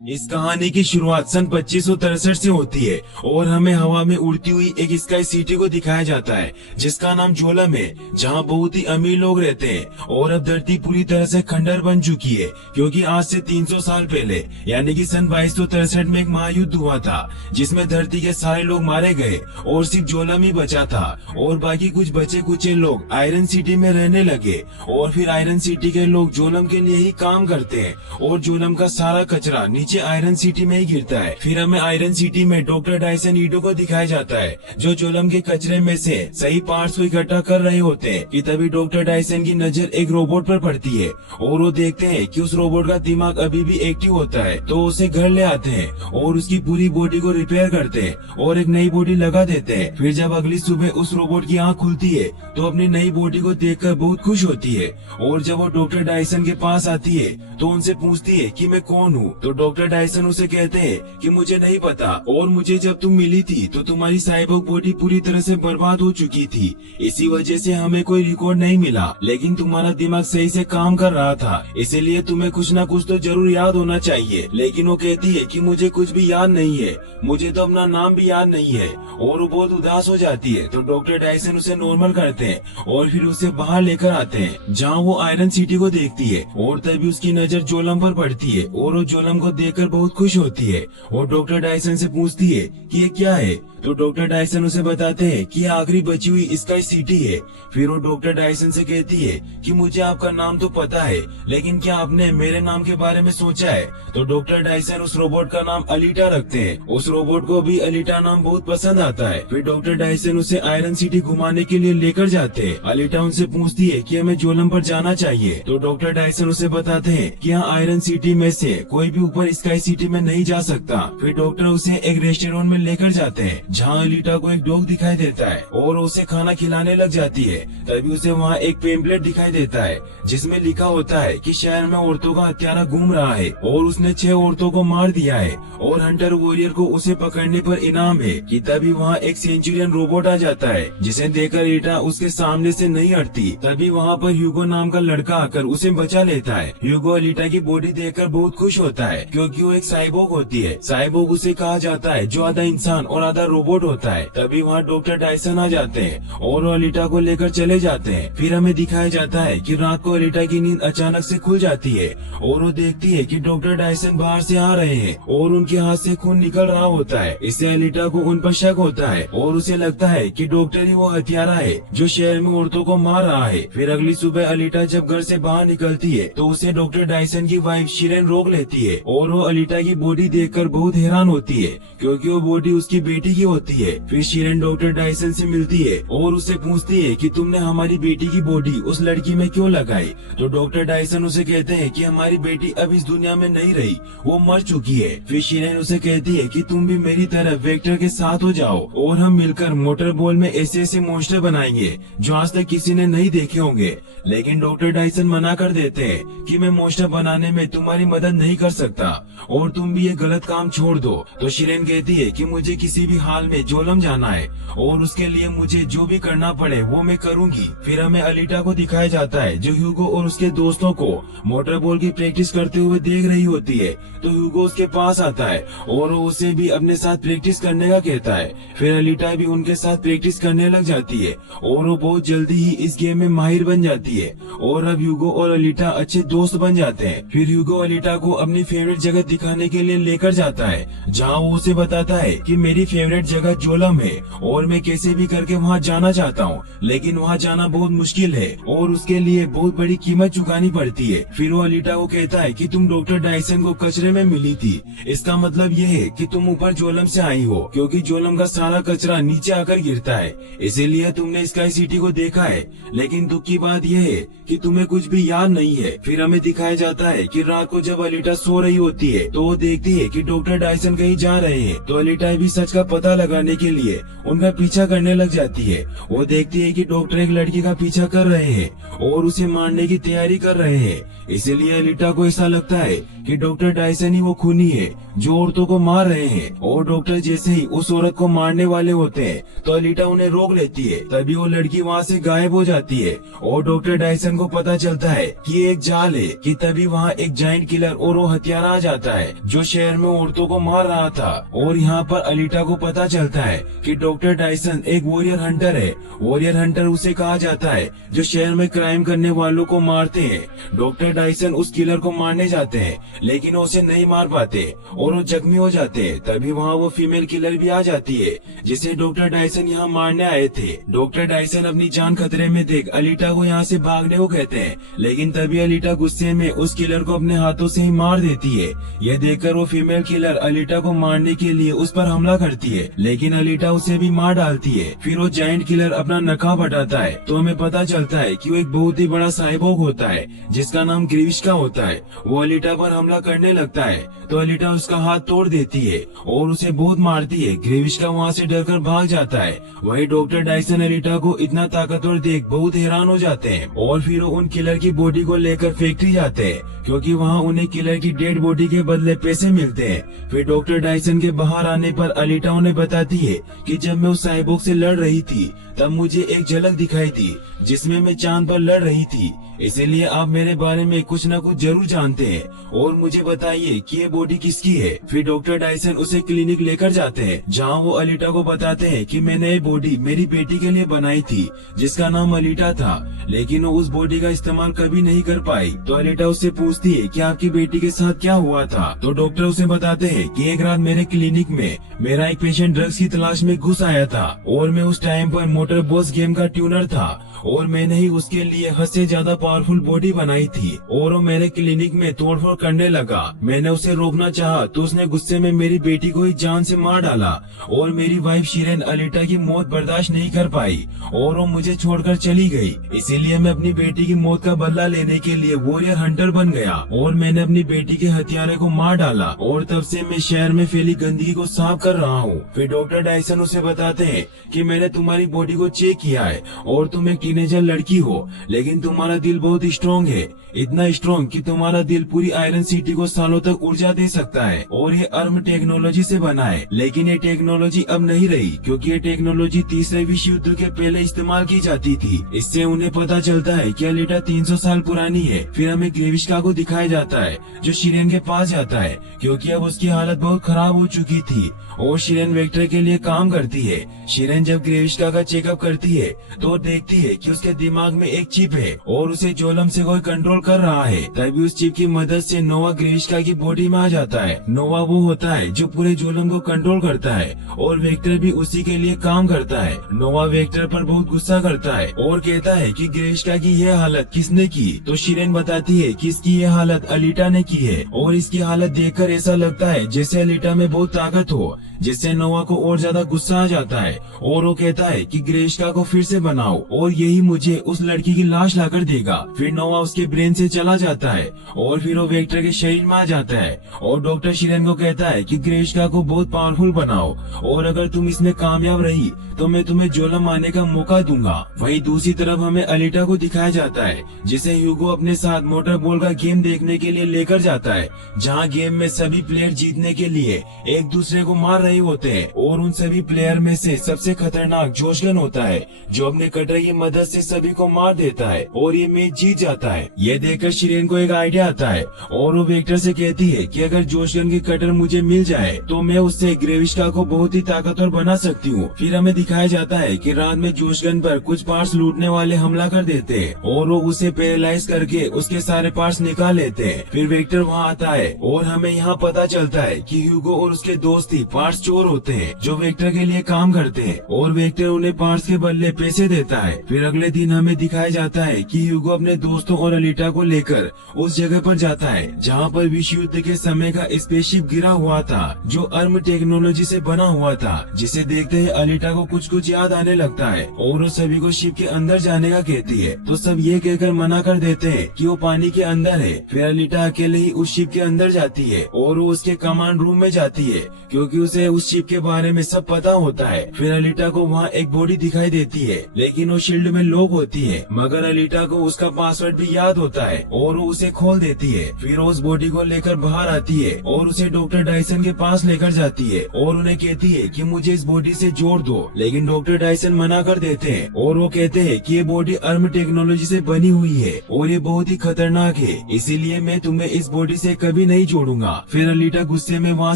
इस कहानी की शुरुआत सन 2563 से होती है और हमें हवा में उड़ती हुई एक स्काई सिटी को दिखाया जाता है जिसका नाम जोलम है, जहां बहुत ही अमीर लोग रहते हैं। और अब धरती पूरी तरह से खंडर बन चुकी है क्योंकि आज से 300 साल पहले यानी कि सन 2263 में एक महायुद्ध हुआ था जिसमें धरती के सारे लोग मारे गए और सिर्फ जोलम ही बचा था और बाकी कुछ बचे कुचे लोग आयरन सिटी में रहने लगे। और फिर आयरन सिटी के लोग जोलम के लिए ही काम करते हैं और जोलम का सारा कचरा नीचे आयरन सिटी में ही गिरता है। फिर हमें आयरन सिटी में डॉक्टर डायसन ईडो को दिखाया जाता है जो जोलम के कचरे में से सही पार्ट्स को इकट्ठा कर रहे होते हैं कि तभी डॉक्टर डायसन की नजर एक रोबोट पर पड़ती है और वो देखते हैं कि उस रोबोट का दिमाग अभी भी एक्टिव होता है, तो उसे घर ले आते हैं और उसकी पूरी बॉडी को रिपेयर करते हैं और एक नई बॉडी लगा देते हैं। फिर जब अगली सुबह उस रोबोट की आँख खुलती है तो अपनी नई बॉडी को देखकर बहुत खुश होती है और जब वो डॉक्टर डायसन के पास आती है तो उनसे पूछती है कि मैं कौन हूँ। तो डॉक्टर डायसन उसे कहते हैं कि मुझे नहीं पता और मुझे जब तुम मिली थी तो तुम्हारी साइबोर्ग बॉडी पूरी तरह से बर्बाद हो चुकी थी, इसी वजह से हमें कोई रिकॉर्ड नहीं मिला, लेकिन तुम्हारा दिमाग सही से काम कर रहा था इसीलिए तुम्हें कुछ न कुछ तो जरूर याद होना चाहिए। लेकिन वो कहती है कि मुझे कुछ भी याद नहीं है, मुझे तो अपना नाम भी याद नहीं है और वो बहुत उदास हो जाती है। तो डॉक्टर डायसन उसे नॉर्मल करते हैं और फिर उसे बाहर लेकर आते हैं जहाँ वो आयरन सिटी को देखती है और तभी उसकी नजर जोलम पर पड़ती है और वो जोलम को देखकर बहुत खुश होती है और डॉक्टर डायसन से पूछती है कि ये क्या है। तो डॉक्टर डायसन उसे बताते हैं कि ये आखिरी बची हुई स्काई सिटी है। फिर वो डॉक्टर डायसन से कहती है कि मुझे आपका नाम तो पता है, लेकिन क्या आपने मेरे नाम के बारे में सोचा है। तो डॉक्टर डायसन उस रोबोट का नाम अलीटा रखते हैं। उस रोबोट को भी अलीटा नाम बहुत पसंद आता है। फिर डॉक्टर डायसन उसे आयरन सिटी घुमाने के लिए लेकर जाते हैं। अलीटा उनसे पूछती है कि हमें जोलम पर जाना चाहिए। तो डॉक्टर डायसन उसे बताते हैं कि यहाँ आयरन सिटी में से कोई भी ऊपर स्काई सिटी में नहीं जा सकता। फिर डॉक्टर उसे एक रेस्टोरेंट में लेकर जाते हैं जहाँ अलीटा को एक डॉग दिखाई देता है और उसे खाना खिलाने लग जाती है। तभी उसे वहाँ एक पेम्पलेट दिखाई देता है जिसमें लिखा होता है कि शहर में औरतों का हत्यारा घूम रहा है और उसने 6 औरतों को मार दिया है और हंटर वॉरियर को उसे पकड़ने पर इनाम है। कि तभी वहाँ एक सेंचुरियन रोबोट आ जाता है जिसे देखकर अलीटा उसके सामने से नहीं हटती। तभी वहाँ पर ह्यूगो नाम का लड़का आकर उसे बचा लेता है। ह्यूगो अलीटा की बॉडी देखकर बहुत खुश होता है क्योंकि वो एक साइबोर्ग होती है। साइबोर्ग उसे कहा जाता है जो आधा इंसान और आधा रोबोट होता है। तभी वहाँ डॉक्टर डायसन आ जाते हैं और वो अलीटा को लेकर चले जाते हैं। फिर हमें दिखाया जाता है कि रात को अलीटा की नींद अचानक से खुल जाती है और वो देखती है कि डॉक्टर डायसन बाहर से आ रहे हैं और उनके हाथ से खून निकल रहा होता है। इससे अलीटा को उन पर शक होता है और उसे लगता है कि डॉक्टर ही वो हत्यारा है जो शहर में औरतों को मार रहा है। फिर अगली सुबह अलीटा जब घर से बाहर निकलती है तो उसे डॉक्टर डायसन की वाइफ शिरेन रोक लेती है और वो अलीटा की बॉडी देखकर बहुत हैरान होती है क्योंकि वो बॉडी उसकी बेटी की होती है। फिर शिरेन डॉक्टर डायसन से मिलती है और उससे पूछती है कि तुमने हमारी बेटी की बॉडी उस लड़की में क्यों लगाई। तो डॉक्टर डायसन उसे कहते हैं कि हमारी बेटी अब इस दुनिया में नहीं रही, वो मर चुकी है। फिर शिरेन उसे कहती है कि तुम भी मेरी तरह वेक्टर के साथ हो जाओ और हम मिलकर मोटर बॉल में ऐसे ऐसे मॉन्स्टर बनाएंगे जो आज तक किसी ने नहीं देखे होंगे। लेकिन डॉक्टर डायसन मना कर देते हैं कि मैं मॉन्स्टर बनाने में तुम्हारी मदद नहीं कर सकता और तुम भी ये गलत काम छोड़ दो। तो शिरेन कहती है कि मुझे किसी भी हाल में जोलम जाना है और उसके लिए मुझे जो भी करना पड़े वो मैं करूंगी। फिर हमें अलीटा को दिखाया जाता है जो ह्यूगो और उसके दोस्तों को मोटर बॉल की प्रैक्टिस करते हुए देख रही होती है। तो ह्यूगो उसके पास आता है और वो उसे भी अपने साथ प्रैक्टिस करने का कहता है। फिर अलीटा भी उनके साथ प्रैक्टिस करने लग जाती है और वो बहुत जल्दी ही इस गेम में माहिर बन जाती है और अब ह्यूगो और अलीटा अच्छे दोस्त बन जाते हैं। फिर ह्यूगो अलीटा को अपनी फेवरेट जगह दिखाने के लिए लेकर जाता है जहाँ वो उसे बताता है कि मेरी फेवरेट जगह जोलम है और मैं कैसे भी करके वहाँ जाना चाहता हूँ, लेकिन वहाँ जाना बहुत मुश्किल है और उसके लिए बहुत बड़ी कीमत चुकानी पड़ती है। फिर वो अलीटा को कहता है कि तुम डॉक्टर डायसन को कचरे में मिली थी, इसका मतलब ये है कि तुम ऊपर जोलम से आई हो क्योंकि जोलम का सारा कचरा नीचे आकर गिरता है, इसीलिए तुमने स्काई सिटी को देखा है। लेकिन दुख की बात यह है कि तुम्हें कुछ भी याद नहीं है। फिर हमें दिखाया जाता है कि रात को जब अलीटा सो रही होती है तो वो देखती है कि डॉक्टर डायसन कहीं जा रहे हैं। तो अलीटा भी सच का पता लगाने के लिए उनका पीछा करने लग जाती है। वो देखती है कि डॉक्टर एक लड़की का पीछा कर रहे हैं और उसे मारने की तैयारी कर रहे हैं। इसीलिए अलीटा को ऐसा लगता है कि डॉक्टर डायसन ही वो खूनी है जो औरतों को मार रहे हैं। और डॉक्टर जैसे ही उस औरत को मारने वाले होते हैं तो अलीटा उन्हें रोक लेती है। तभी वो लड़की वहाँ से गायब हो जाती है और डॉक्टर डायसन को पता चलता है कि ये एक जाल है। कि तभी वहाँ एक जायंट किलर और वो हथियारा आ जाता है जो शहर में औरतों को मार रहा था। और यहाँ पर अलीटा को पता चलता है कि डॉक्टर डायसन एक वॉरियर हंटर है। वॉरियर हंटर उसे कहा जाता है जो शहर में क्राइम करने वालों को मारते हैं। डॉक्टर डायसन उस किलर को मारने जाते हैं लेकिन उसे नहीं मार पाते और वो जख्मी हो जाते हैं। तभी वहाँ वो फीमेल किलर भी आ जाती है जिसे डॉक्टर डायसन यहाँ मारने आए थे। डॉक्टर डायसन अपनी जान खतरे में देख अलीटा को यहाँ से भागने को कहते हैं लेकिन तभी अलीटा गुस्से में उस किलर को अपने हाथों से ही मार देती है। यह देखकर वो फीमेल किलर अलीटा को मारने के लिए उस पर हमला करती है लेकिन अलीटा उसे भी मार डालती है। फिर वो जायंट किलर अपना नकाब हटाता है तो हमें पता चलता है कि वो एक बहुत ही बड़ा साइबोर्ग होता है जिसका नाम ग्रीविश्का होता है। वो अलीटा पर हमला करने लगता है तो अलीटा उसका हाथ तोड़ देती है और उसे बहुत मारती है। ग्रीविश्का वहाँ से डरकर भाग जाता है। वही डॉक्टर डायसन अलीटा को इतना ताकतवर देख बहुत हैरान हो जाते हैं और फिर वो उन किलर की बॉडी को लेकर फैक्ट्री जाते हैं क्योंकि वहाँ उन्हें किलर की डेड बॉडी के बदले पैसे मिलते हैं। फिर डॉक्टर डायसन के बाहर आने पर अलीटा उन्हें बताती है कि जब मैं उस साइबोर्ग से लड़ रही थी तब मुझे एक झलक दिखाई थी जिसमें मैं चांद पर लड़ रही थी, इसीलिए आप मेरे बारे में कुछ न कुछ जरूर जानते हैं और मुझे बताइए कि ये बॉडी किसकी है। फिर डॉक्टर डायसन उसे क्लिनिक लेकर जाते हैं जहां वो अलीटा को बताते हैं कि मैंने ये बॉडी मेरी बेटी के लिए बनाई थी जिसका नाम अलीटा था लेकिन वो उस बॉडी का इस्तेमाल कभी नहीं कर पाई। तो अलीटा उससे पूछती है कि आपकी बेटी के साथ क्या हुआ था। तो डॉक्टर उसे बताते हैं कि एक रात मेरे क्लिनिक में मेरा एक पेशेंट ड्रग्स की तलाश में घुस आया था और मैं उस टाइम पर मोटर बॉस गेम का ट्यूनर था और मैंने ही उसके लिए हद से ज्यादा पावरफुल बॉडी बनाई थी और वो मेरे क्लिनिक में तोड़फोड़ करने लगा। मैंने उसे रोकना चाहा तो उसने गुस्से में मेरी बेटी को ही जान से मार डाला और मेरी वाइफ शिरेन अलीटा की मौत बर्दाश्त नहीं कर पाई और वो मुझे छोड़कर चली गई। इसीलिए मैं अपनी बेटी की मौत का बदला लेने के लिए वॉरियर हंटर बन गया और मैंने अपनी बेटी के हथियारे को मार डाला और तब से मैं शहर में फैली गंदगी को साफ कर रहा हूँ। फिर डॉक्टर डायसन उसे बताते हैं कि मैंने तुम्हारी बॉडी को चेक किया है और तुम एक टीनेजर लड़की हो लेकिन तुम्हारा दिल बहुत स्ट्रॉन्ग है, इतना स्ट्रॉन्ग कि तुम्हारा दिल पूरी आयरन सिटी को सालों तक ऊर्जा दे सकता है और ये अर्म टेक्नोलॉजी से बना है। लेकिन ये टेक्नोलॉजी अब नहीं रही क्योंकि ये टेक्नोलॉजी तीसरे विश्व युद्ध के पहले इस्तेमाल की जाती थी। इससे उन्हें पता चलता है कि अलीटा 300 साल पुरानी है। फिर हमें ग्रीविश्का को दिखाया जाता है जो शिरेन के पास जाता है क्योंकि अब उसकी हालत बहुत खराब हो चुकी थी और शिरेन वेक्टर के लिए काम करती है। शिरेन जब ग्रीविश्का का चेकअप करती है तो देखती है कि उसके दिमाग में एक चिप है और उसे जोलम से कोई कंट्रोल कर रहा है। तभी उस चिप की मदद से नोवा ग्रीविश्का की बॉडी में आ जाता है। नोवा वो होता है जो पूरे जोलम को कंट्रोल करता है और वेक्टर भी उसी के लिए काम करता है। नोवा वेक्टर पर बहुत गुस्सा करता है और कहता है कि ग्रीविश्का की यह हालत किसने की। तो शिरेन बताती है कि इसकी यह हालत अलीटा ने की है और इसकी हालत देखकर ऐसा लगता है जैसे अलीटा में बहुत ताकत हो, जिससे नोवा को और ज्यादा गुस्सा आ जाता है और वो कहता है कि ग्रीविश्का को फिर से बनाओ और यही मुझे उस लड़की की लाश लाकर देगा। फिर नोवा उसके ब्रेन से चला जाता है और फिर वो वेक्टर के शरीर में आ जाता है और डॉक्टर शिरेन को कहता है कि ग्रीविश्का को बहुत पावरफुल बनाओ और अगर तुम इसमें कामयाब रही तो मैं तुम्हें जोलम आने का मौका दूंगा। वहीं दूसरी तरफ हमें अलीटा को दिखाया जाता है जिसे ह्यूगो अपने साथ मोटर बॉल का गेम देखने के लिए लेकर जाता है जहाँ गेम में सभी प्लेयर जीतने के लिए एक दूसरे को मार रहे होते हैं और उन सभी प्लेयर में से सबसे खतरनाक जोशगन होता है जो अपने कटर की मदद से सभी को मार देता है और ये मैच जीत जाता है। यह देखकर शिरेन को एक आइडिया आता है और वो वेक्टर से कहती है कि अगर जोशगन की कटर मुझे मिल जाए तो मैं उससे ग्रीविश्का को बहुत ही ताकतवर बना सकती हूँ। फिर हमें दिखाया जाता है कि रात में जोशगन पर कुछ पार्ट्स लूटने वाले हमला कर देते हैं और वो उसे पैरालाइज करके उसके सारे पार्ट्स निकाल लेते हैं। फिर वेक्टर वहाँ आता है और हमें यहाँ पता चलता है कि ह्यूगो और उसके दोस्त ही पार्ट्स चोर होते हैं जो वेक्टर के लिए काम करते हैं और वेक्टर उन्हें पार्ट्स के बदले पैसे देता है। फिर अगले दिन हमें दिखाया जाता है कि ह्यूगो अपने दोस्तों और अलीटा को लेकर उस जगह पर जाता है जहाँ पर विश्व युद्ध के समय का स्पेसशिप गिरा हुआ था जो अर्म टेक्नोलॉजी से बना हुआ था, जिसे देखते ही अलीटा को कुछ याद आने लगता है और वो सभी को शिप के अंदर जाने का कहती है तो सब ये कहकर मना कर देते हैं कि वो पानी के अंदर है। फिर अलीटा अकेले ही उस शिप के अंदर जाती है और वो उसके कमांड रूम में जाती है क्योंकि उसे उस शिप के बारे में सब पता होता है। फिर अलीटा को वहाँ एक बॉडी दिखाई देती है लेकिन वो शील्ड में लॉक होती है मगर अलीटा को उसका पासवर्ड भी याद होता है और वो उसे खोल देती है। फिर उस बॉडी को लेकर बाहर आती है और और उसे डॉक्टर डायसन के पास लेकर जाती है और उन्हें कहती है कि मुझे इस बॉडी से जोड़ दो, लेकिन डॉक्टर डायसन मना कर देते हैं और वो कहते हैं कि ये बॉडी अर्म टेक्नोलॉजी से बनी हुई है और ये बहुत ही खतरनाक है, इसीलिए मैं तुम्हें इस बॉडी से कभी नहीं जोड़ूंगा। फिर अलीटा गुस्से में वहाँ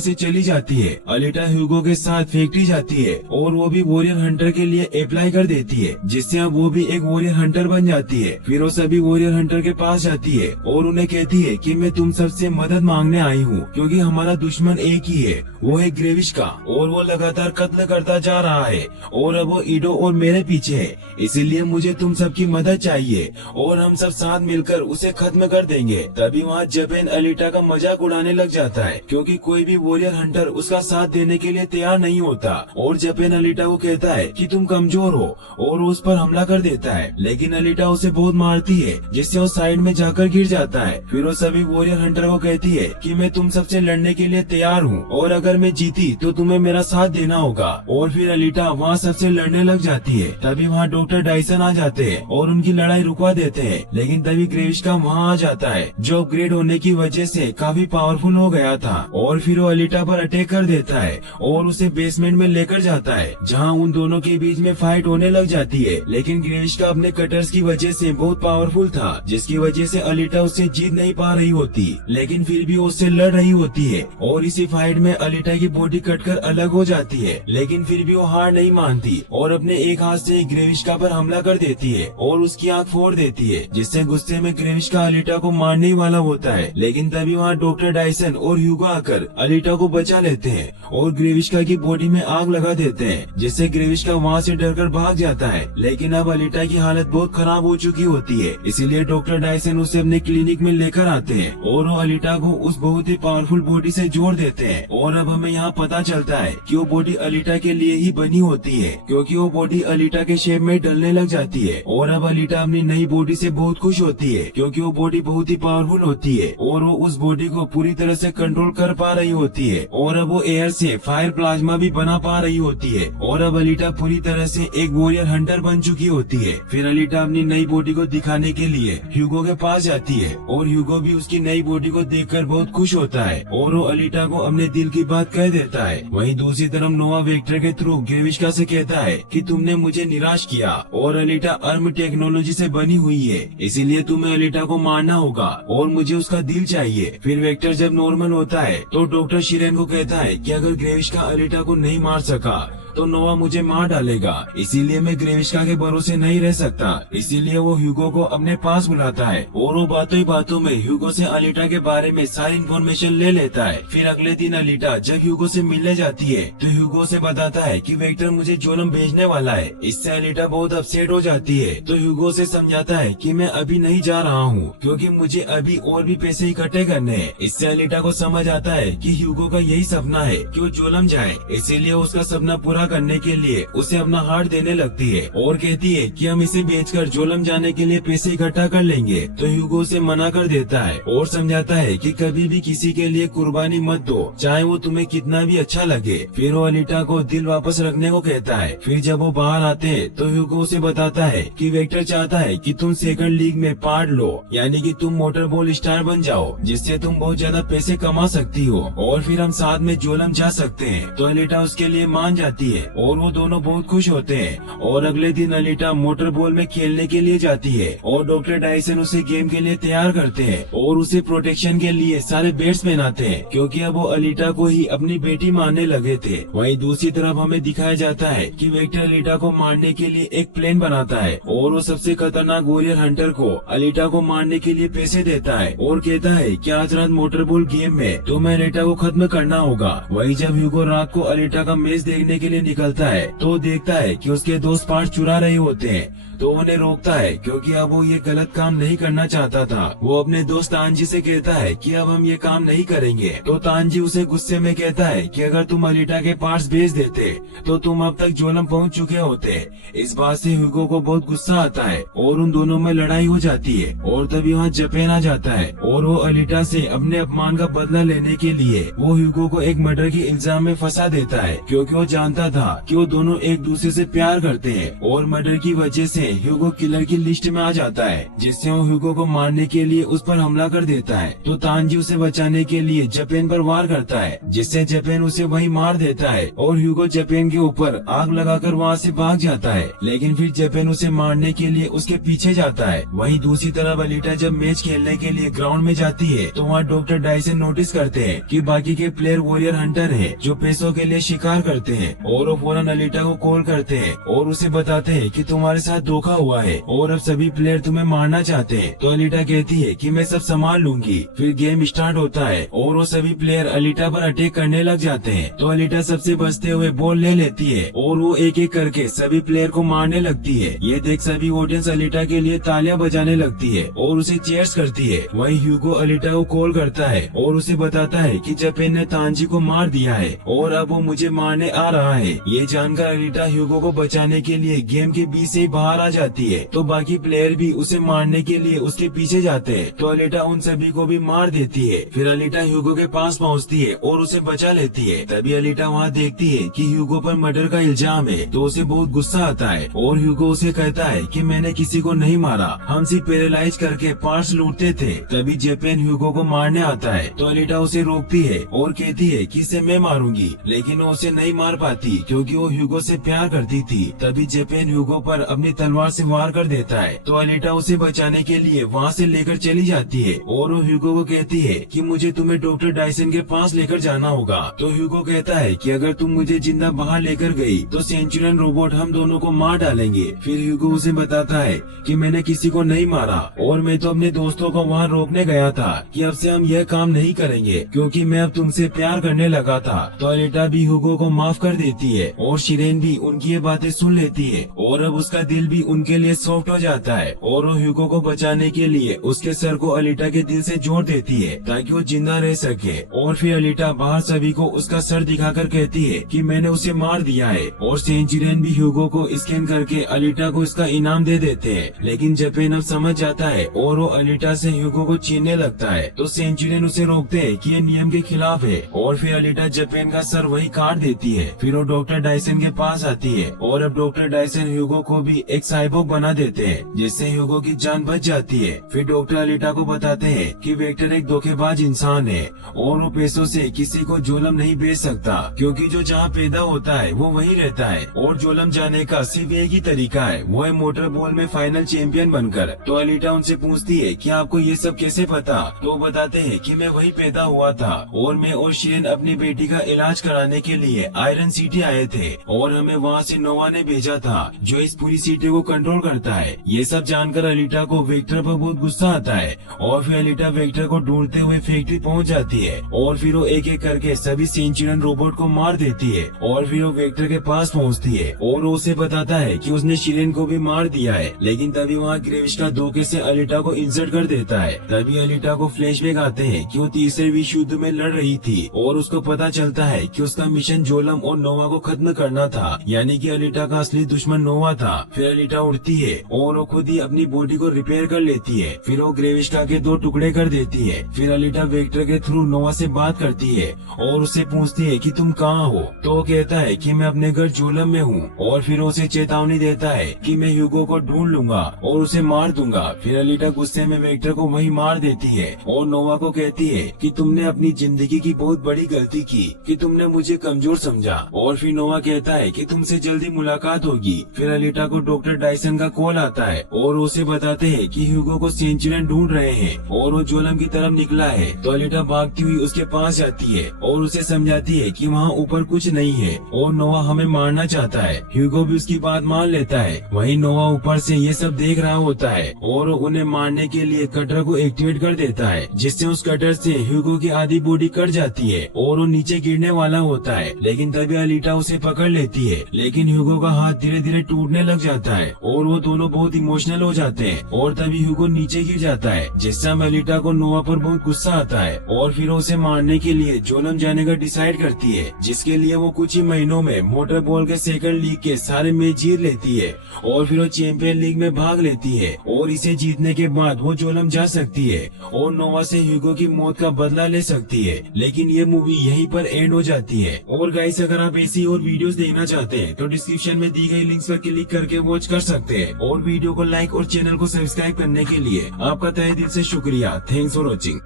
से चली जाती है। अलीटा ह्यूगो के साथ फैक्ट्री जाती है और वो भी वॉरियर हंटर के लिए अप्लाई कर देती है, जिससे अब वो भी एक वॉरियर हंटर बन जाती है। फिर वो सभी वॉरियर हंटर के पास जाती है और उन्हें कहती है कि मैं तुम सबसे मदद मांगने आई हूँ, क्योंकि हमारा दुश्मन एक ही है, वो है ग्रेविश का, और वो लगातार कत्ल करता जा रहा है और अब वो ईडो और मेरे पीछे है, इसीलिए मुझे तुम सबकी मदद चाहिए और हम सब साथ मिलकर उसे खत्म कर देंगे। तभी वहाँ जपेन अलीटा का मजाक उड़ाने लग जाता है, क्योंकि कोई भी वॉरियर हंटर उसका साथ देने के लिए तैयार नहीं होता और जपेन अलीटा को कहता है कि तुम कमजोर हो और वो उस पर हमला कर देता है, लेकिन अलीटा उसे बहुत मारती है, जिससे वो साइड में जाकर गिर जाता है। फिर वो सभी वॉरियर हंटर को कहती है कि मैं तुम सबसे लड़ने के लिए तैयार हूँ और अगर मैं जीती तो तुम्हें मेरा साथ देना होगा। और फिर अलीटा वहाँ सबसे लड़ने लग जाती है। तभी वहाँ डॉक्टर डायसन आ जाते हैं और उनकी लड़ाई रुकवा देते हैं, लेकिन तभी ग्रेविश का वहाँ आ जाता है, जो अपग्रेड होने की वजह से काफी पावरफुल हो गया था, और फिर वो अलीटा पर अटैक कर देता है और उसे बेसमेंट में लेकर जाता है, जहाँ उन दोनों के बीच में फाइट होने लग जाती है। लेकिन ग्रेविश का अपने कटर्स की वजह से बहुत पावरफुल था, जिसकी वजह से अलीटा उससे जीत नहीं पा रही होती, लेकिन फिर भी उससे लड़ रही होती है और इसी फाइट में अलीटा की बॉडी कटकर अलग हो जाती है, लेकिन फिर भी वो हार नहीं मानती और अपने एक हाथ से ग्रेविशका पर हमला कर देती है और उसकी आंख फोड़ देती है, जिससे गुस्से में ग्रेविशका अलीटा को मारने ही वाला होता है। लेकिन तभी वहाँ डॉक्टर डायसन और ह्यूगो आकर अलीटा को बचा लेते हैं और ग्रेविशका की बॉडी में आग लगा देते हैं, जिससे ग्रेविशका वहाँ से डरकर भाग जाता है। लेकिन अब अलीटा की हालत बहुत खराब हो चुकी होती है, इसीलिए डॉक्टर डायसन उसे अपने क्लिनिक में लेकर आते हैं और वो अलीटा को उस बहुत ही पावरफुल बॉडी से जोड़ देते हैं। और अब हमें यहाँ पता चलता है कि वो बॉडी अलीटा के लिए ही बनी होती है, क्योंकि वो बॉडी अलीटा के शेप में ढलने लग जाती है। और अब अलीटा अपनी नई बॉडी से बहुत खुश होती है, क्योंकि वो बॉडी बहुत ही पावरफुल होती है और वो उस बॉडी को पूरी तरह से कंट्रोल कर पा रही होती है। और अब वो एयर से फायर प्लाज्मा भी बना पा रही होती है और अब अलीटा पूरी तरह से एक वॉरियर हंटर बन चुकी होती है। फिर अलीटा अपनी नई बॉडी को दिखाने के लिए ह्यूगो के पास जाती है और ह्यूगो भी उसकी नई बॉडी को देखकर बहुत खुश होता है और वो अलीटा को अपने दिल की बात कह देता है। वहीं दूसरी तरफ नोवा वेक्टर के थ्रू ग्रेविशका से कहता है कि तुमने मुझे निराश किया और अलीटा अर्म टेक्नोलॉजी से बनी हुई है, इसीलिए तुम्हें अलीटा को मारना होगा और मुझे उसका दिल चाहिए। फिर वेक्टर जब नॉर्मल होता है तो डॉक्टर शिरेन को कहता है कि अगर ग्रेविशका अलीटा को नहीं मार सका तो नोवा मुझे मार डालेगा, इसीलिए मैं ग्रेविशका के भरोसे नहीं रह सकता। इसीलिए वो ह्यूगो को अपने पास बुलाता है और वो बातों ही बातों में ह्यूगो से अलीटा के बारे में सारी इन्फॉर्मेशन ले लेता है। फिर अगले दिन अलीटा जब ह्यूगो से मिलने जाती है तो ह्यूगो से बताता है कि वेक्टर मुझे जोलम भेजने वाला है। इससे अलीटा बहुत अपसेट हो जाती है, तो ह्यूगो से समझाता है कि मैं अभी नहीं जा रहा हूँ, क्योंकि मुझे अभी और भी पैसे इकट्ठे करने हैं। इससे अलीटा को समझ आता है कि ह्यूगो का यही सपना है कि वो जोलम जाए, इसीलिए उसका सपना पूरा करने के लिए उसे अपना हार्ट देने लगती है और कहती है कि हम इसे बेचकर जोलम जाने के लिए पैसे इकट्ठा कर लेंगे। तो ह्यूगो उसे मना कर देता है और समझाता है कि कभी भी किसी के लिए कुर्बानी मत दो, चाहे वो तुम्हें कितना भी अच्छा लगे। फिर वो अलीटा को दिल वापस रखने को कहता है। फिर जब वो बाहर आते हैं तो ह्यूगो उसे बताता है कि वेक्टर चाहता है कि तुम सेकंड लीग में पार्ट लो, यानी कि तुम मोटर बॉल स्टार बन जाओ, जिससे तुम बहुत ज्यादा पैसे कमा सकती हो और फिर हम साथ में जोलम जा सकते हैं। तो अलीटा उसके लिए मान जाती है और वो दोनों बहुत खुश होते हैं। और अगले दिन अलीटा मोटर बॉल में खेलने के लिए जाती है और डॉक्टर डायसन उसे गेम के लिए तैयार करते हैं और उसे प्रोटेक्शन के लिए सारे बेड्स पहनाते हैं, क्योंकि अब वो अलीटा को ही अपनी बेटी मानने लगे थे। वहीं दूसरी तरफ हमें दिखाया जाता है कि वेक्टर अलीटा को मारने के लिए एक प्लेन बनाता है और वो सबसे खतरनाक वॉरियर हंटर को अलीटा को मारने के लिए पैसे देता है और कहता है कि आज रात मोटर बॉल गेम में तुम्हें अलीटा को खत्म करना होगा। वहीं जब ह्यूगो रात को अलीटा का मैच देखने के लिए निकलता है तो देखता है कि उसके दोस्त पार्ट चुरा रहे होते हैं, तो उन्हें रोकता है, क्योंकि अब वो ये गलत काम नहीं करना चाहता था। वो अपने दोस्त तानजी से कहता है कि अब हम ये काम नहीं करेंगे। तो तानजी उसे गुस्से में कहता है कि अगर तुम अलीटा के पार्ट्स भेज देते तो तुम अब तक जोलम पहुंच चुके होते। इस बात से ह्यूगो को बहुत गुस्सा आता है और उन दोनों में लड़ाई हो जाती है। और तभी वहाँ जपेन आ जाता है और वो अलीटा से अपने अपमान का बदला लेने के लिए वो ह्यूगो को एक मर्डर के इल्जाम में फंसा देता है, क्योंकि वो जानता था कि वो दोनों एक दूसरे से प्यार करते हैं और मर्डर की वजह से ह्यूगो किलर की लिस्ट में आ जाता है, जिससे वो ह्यूगो को मारने के लिए उस पर हमला कर देता है। तो तांजी उसे बचाने के लिए जापान पर वार करता है, जिससे जापान उसे वहीं मार देता है और ह्यूगो जापान के ऊपर आग लगाकर वहाँ से भाग जाता है। लेकिन फिर जापान उसे मारने के लिए उसके पीछे जाता है। वहीं दूसरी तरफ अलीटा जब मैच खेलने के लिए ग्राउंड में जाती है तो वहाँ डॉक्टर डायसन नोटिस करते हैं कि बाकी के प्लेयर वॉरियर हंटर हैं जो पैसों के लिए शिकार करते हैं, और वो फौरन अलीटा को कॉल करते हैं और उसे बताते हैं कि तुम्हारे साथ धोखा हुआ है और अब सभी प्लेयर तुम्हें मारना चाहते हैं। तो अलीटा कहती है कि मैं सब संभाल लूंगी। फिर गेम स्टार्ट होता है और वो सभी प्लेयर अलीटा पर अटैक करने लग जाते हैं। तो अलीटा सबसे बचते हुए बॉल ले लेती है और वो एक एक करके सभी प्लेयर को मारने लगती है। ये देख सभी ऑडियंस अलीटा के लिए तालियां बजाने लगती है और उसे चीयर्स करती है। वहीं ह्यूगो अलीटा को कॉल करता है और उसे बताता है कि जापान ने तांजी को मार दिया है और अब वो मुझे मारने आ रहा है। ये जानकर अलीटा ह्यूगो को बचाने के लिए गेम के बीच से ही बाहर आ जाती है। तो बाकी प्लेयर भी उसे मारने के लिए उसके पीछे जाते हैं। तो अलीटा उन सभी को भी मार देती है। फिर अलीटा ह्यूगो के पास पहुंचती है और उसे बचा लेती है। तभी अलीटा वहाँ देखती है कि ह्यूगो पर मर्डर का इल्जाम है, तो उसे बहुत गुस्सा आता है और ह्यूगो उसे कहता है कि मैंने किसी को नहीं मारा, हम सिर्फ पैरालाइज करके पार्ट्स लूटते थे। तभी जापान ह्यूगो को मारने आता है। तो अलीटा उसे रोकती है और कहती है कि इसे मैं मारूंगी, लेकिन वो उसे नहीं मार पाती क्योंकि वो ह्यूगो से प्यार करती थी। तभी जापान ह्यूगो पर अपनी तलवार से वार कर देता है। तो अलीटा उसे बचाने के लिए वहाँ से लेकर चली जाती है और वो ह्यूगो को कहती है कि मुझे तुम्हें डॉक्टर डायसन के पास लेकर जाना होगा। तो ह्यूगो कहता है कि अगर तुम मुझे जिंदा बाहर लेकर गई तो सेंचुरियन रोबोट हम दोनों को मार डालेंगे। फिर ह्यूगो उसे बताता है कि मैंने किसी को नहीं मारा और मैं तो अपने दोस्तों को वहाँ रोकने गया था कि अब से हम यह काम नहीं करेंगे क्योंकि मैं अब तुमसे प्यार करने लगा था। तो अलीटा भी ह्यूगो को माफ कर देती है और शिरेन भी उनकी ये बातें सुन लेती है और अब उसका दिल भी उनके लिए सॉफ्ट हो जाता है और वो ह्यूगो को बचाने के लिए उसके सर को अलीटा के दिल से जोड़ देती है ताकि वो जिंदा रह सके। और फिर अलीटा बाहर सभी को उसका सर दिखाकर कहती है कि मैंने उसे मार दिया है और सेंचुरियन भी ह्यूगो को स्कैन करके अलीटा को इसका इनाम दे देते हैं। लेकिन जापान अब समझ जाता है और वो अलीटा से ह्यूगो को छीनने लगता है। तो सेंचुरियन उसे रोकते हैं कि ये नियम के खिलाफ है और फिर अलीटा जापान का सर वही काट देती है। फिर वो डॉक्टर डायसन के पास आती है और अब डॉक्टर डायसन ह्यूगो को भी एक साइबोर्ग बना देते हैं जिससे ह्यूगो की जान बच जाती है। फिर डॉक्टर अलीटा को बताते हैं कि वेक्टर एक धोखेबाज इंसान है और वो पैसों से किसी को जोलम नहीं बेच सकता क्योंकि जो जहाँ पैदा होता है वो वहीं रहता है और जोलम जाने का सिर्फ एक ही तरीका है, वो है मोटर बॉल में फाइनल चैंपियन बनकर। तो अलीटा उनसे पूछती है कि आपको ये सब कैसे पता? तो बताते हैं कि मैं वहीं पैदा हुआ था और मैं और शिरेन अपनी बेटी का इलाज कराने के लिए आयरन सिटी आए थे और हमें वहाँ से नोवा ने भेजा था जो इस पूरी सिटी को कंट्रोल करता है। ये सब जानकर अलीटा को वेक्टर पर बहुत गुस्सा आता है और फिर अलीटा वेक्टर को ढूंढते हुए फैक्ट्री पहुंच जाती है और फिर वो एक एक करके सभी सेंचुरियन रोबोट को मार देती है और फिर वो वेक्टर के पास पहुंचती है और उसे बताता है कि उसने शिरेन को भी मार दिया है। लेकिन तभी वहाँ ग्रेविस्टा धोखे से अलीटा को इंसल्ट कर देता है। तभी अलीटा को फ्लैशबैक आते हैं कि वो तीसरे विश्व युद्ध में लड़ रही थी और उसको पता चलता है कि उसका मिशन जोलम और नोवा को खत्म करना था, यानी कि अलीटा का असली दुश्मन नोवा था। फिर अलीटा उठती है और वो खुद ही अपनी बॉडी को रिपेयर कर लेती है। फिर वो ग्रेविस्टा के 2 टुकड़े कर देती है। फिर अलीटा वेक्टर के थ्रू नोवा से बात करती है और उससे पूछती है कि तुम कहाँ हो? तो वो कहता है कि मैं अपने घर जोलम में हूँ और फिर उसे चेतावनी देता है कि मैं ह्यूगो को ढूंढ लूंगा और उसे मार दूंगा। फिर अलीटा गुस्से में वेक्टर को वहीं मार देती है और नोवा को कहती है कि तुमने अपनी जिंदगी की बहुत बड़ी गलती की कि तुमने मुझे कमजोर समझा। और फिर नोवा कहता है कि तुमसे जल्दी मुलाकात होगी। फिर अलीटा को डॉक्टर डायसन का कॉल आता है और उसे बताते हैं कि ह्यूगो को सेंचुरियन ढूंढ रहे हैं और वो जोलम की तरफ निकला है। तो अलीटा भागती हुई उसके पास जाती है और उसे समझाती है कि वहाँ ऊपर कुछ नहीं है और नोवा हमें मारना चाहता है। ह्यूगो भी उसकी बात मान लेता है। वहीं नोवा ऊपर से ये सब देख रहा होता है और उन्हें मारने के लिए कटर को एक्टिवेट कर देता है जिससे उस कटर से ह्यूगो की आधी बॉडी कट जाती है और वो नीचे गिरने वाला होता है। लेकिन तभी अलीटा उसे पकड़ लेती है, लेकिन ह्यूगो का हाथ धीरे धीरे टूटने लग जाता है और वो दोनों बहुत इमोशनल हो जाते हैं और तभी ह्यूगो नीचे गिर जाता है जिससे अलीटा को नोवा पर बहुत गुस्सा आता है और फिर उसे मारने के लिए जोलम जाने का डिसाइड करती है, जिसके लिए वो कुछ ही महीनों में मोटर बॉल के सेकंड लीग के सारे मैच जीत लेती है और फिर वो चैंपियन लीग में भाग लेती है और इसे जीतने के बाद वो जोलम जा सकती है और नोवा से ह्यूगो की मौत का बदला ले सकती है। लेकिन ये मूवी यहीं पर एंड हो जाती है। और गाइस, अगर आप ऐसी ऐसी और वीडियोस देखना चाहते हैं तो डिस्क्रिप्शन में दी गई लिंक्स पर क्लिक करके वॉच कर सकते हैं। और वीडियो को लाइक और चैनल को सब्सक्राइब करने के लिए आपका तहे दिल से शुक्रिया। Thanks for watching.